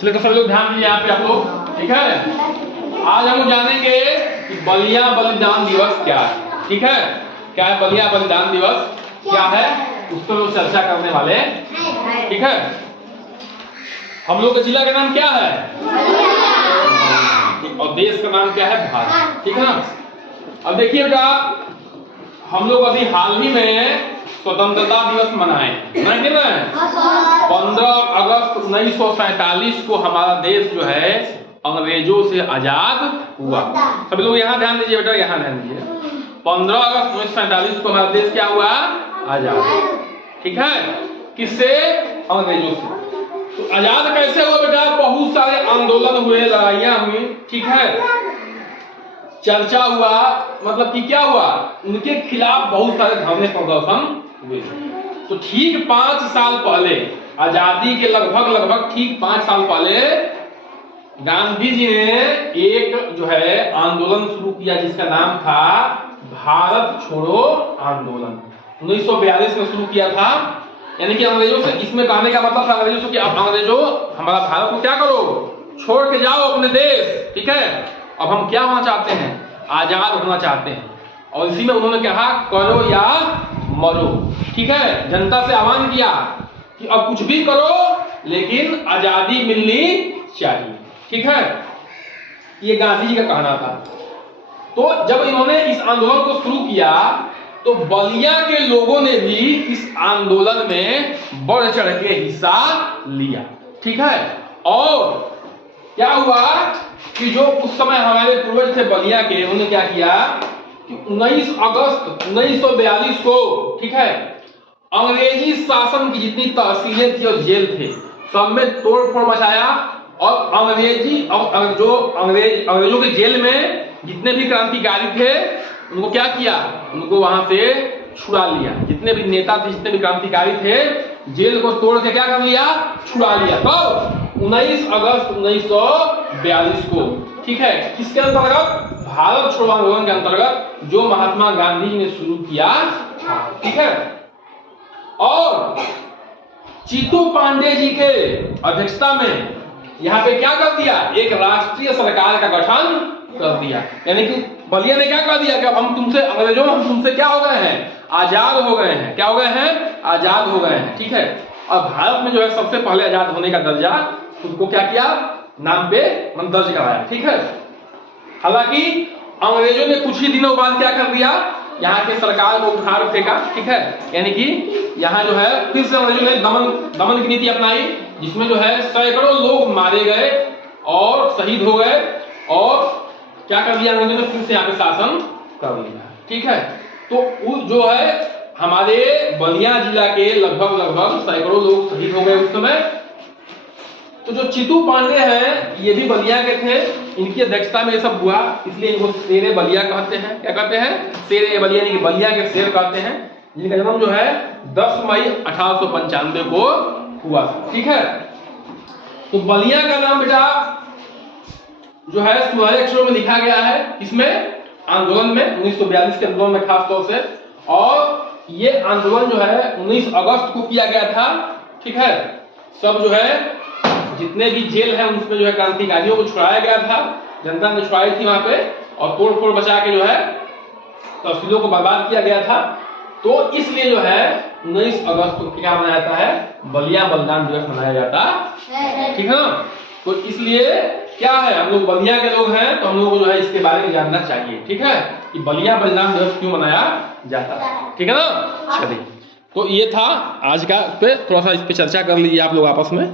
चलिए तो सभी लोग ध्यान दीजिए यहाँ पे आप लोग, ठीक है। आज हम जानेंगे कि बलिया बलिदान दिवस क्या है, ठीक है। क्या है बलिया बलिदान दिवस, क्या है उस पर लोग चर्चा करने वाले, ठीक है। हम लोग के जिला का नाम क्या है और देश का नाम क्या है, भारत, ठीक है ना। अब देखिए बेटा, हम लोग अभी हाल ही में स्वतंत्रता दिवस मनाए 15 अगस्त 1947 को हमारा देश जो है अंग्रेजों से आजाद हुआ। सभी लोग यहाँ ध्यान दीजिए बेटा, यहाँ ध्यान दीजिए। 15 अगस्त 1947 को हमारा देश क्या हुआ, आजाद, ठीक है। किससे, अंग्रेजों से। तो आजाद कैसे हुआ बेटा, बहुत सारे आंदोलन हुए, लड़ाइयां हुई, ठीक है, चर्चा हुआ, मतलब कि क्या हुआ, उनके खिलाफ बहुत सारे धरने प्रदर्शन हुए। तो ठीक 5 साल पहले, आजादी के लगभग ठीक 5 साल पहले गांधी जी ने एक जो है आंदोलन शुरू किया जिसका नाम था भारत छोड़ो आंदोलन। 1942 में शुरू किया था। यानी कि अंग्रेजों से, इसमें कहने का मतलब था अंग्रेजों से कि अब अंग्रेजों हमारा भारत को क्या करो, छोड़ के जाओ अपने देश, ठीक है। अब हम क्या होना चाहते हैं, आजाद होना चाहते हैं। और इसी में उन्होंने कहा करो या मरो, ठीक है। जनता से आह्वान किया कि अब कुछ भी करो लेकिन आजादी मिलनी चाहिए, ठीक है। ये गांधी जी का कहना था। तो जब इन्होंने इस आंदोलन को शुरू किया तो बलिया के लोगों ने भी इस आंदोलन में बढ़ चढ़ के हिस्सा लिया, ठीक है। और क्या हुआ कि जो उस समय हमारे पूर्वज थे बलिया के, उन्होंने क्या किया कि 19 अगस्त 1942 को, ठीक है, अंग्रेजी शासन की जितनी तहसीलें थी और जेल थे सब में तोड़फोड़ मचाया। और अंग्रेजों के जेल में जितने भी क्रांतिकारी थे उनको क्या किया, उनको वहां से छुड़ा लिया। जितने भी नेता थे, जितने भी क्रांतिकारी थे, जेल को तोड़ के क्या कर लिया, छुड़ा लिया। कब, 19 अगस्त 1942 को, ठीक है। किसके अंतर्गत, भारत छोड़ो आंदोलन के अंतर्गत, जो महात्मा गांधी जी ने शुरू किया, ठीक है। और चीतू पांडे जी के अध्यक्षता में यहाँ पे क्या कर दिया, एक राष्ट्रीय सरकार का गठन कर दिया। यानी कि बलिया ने क्या कर दिया कि अब हम तुमसे, अंग्रेजों हम तुमसे क्या हो गए हैं, आजाद हो गए हैं। क्या हो गए हैं, आजाद हो गए हैं, ठीक है। और भारत में जो है सबसे पहले आजाद होने का दर्जा उनको क्या किया, नाम पे दर्ज कराया, ठीक है। हालांकि अंग्रेजों ने कुछ ही दिनों बाद क्या कर दिया, यहाँ के सरकार को उखाड़ फेंका, ठीक है। यानी कि यहाँ जो है फिर से अंग्रेजों ने दमन की नीति अपनाई, जिसमें जो है सैकड़ों लोग मारे गए और शहीद हो गए। और क्या कर दिया अंग्रेजों ने, फिर से यहाँ पे शासन कर लिया, ठीक है। तो उस जो है हमारे बलिया जिला के लगभग सैकड़ों लोग शहीद हो गए उस समय। तो जो चीतू पांडे हैं ये भी बलिया के थे, इनकी अध्यक्षता में ये सब हुआ, इसलिए इनको शेरे बलिया कहते हैं। क्या कहते हैं, शेरे बलिया, यानी कि बलिया के शेर कहते हैं। जिनका जन्म जो है 10 मई 1895 को हुआ, ठीक है। तो बलिया का नाम बेटा जो है सुनहरे अक्षरों में लिखा गया है, इसमें आंदोलन में 1942 के आंदोलन में खास तौर से। और ये आंदोलन जो है 19 अगस्त को किया गया था, ठीक है। सब जो है जितने भी जेल है उसमें जो है क्रांतिकारियों को छुड़ाया गया था, जनता ने छुड़ाई थी वहां पे, और तोड़फोड़ बचा के जो है तहसीलों को बर्बाद किया गया था। तो इसलिए जो है 19 अगस्त को क्या मनाया जाता है, बलिया बलिदान दिवस मनाया जाता है, ठीक है ना। तो इसलिए क्या है, हम लोग बलिया के लोग हैं तो हम लोग को जो है इसके बारे में जानना चाहिए, ठीक है, कि बलिया बलिदान दिवस क्यों मनाया जाता है, ठीक है ना। चलिए, तो ये था आज का, पे थोड़ा सा इस पे चर्चा कर लीजिए आप लोग आपस में।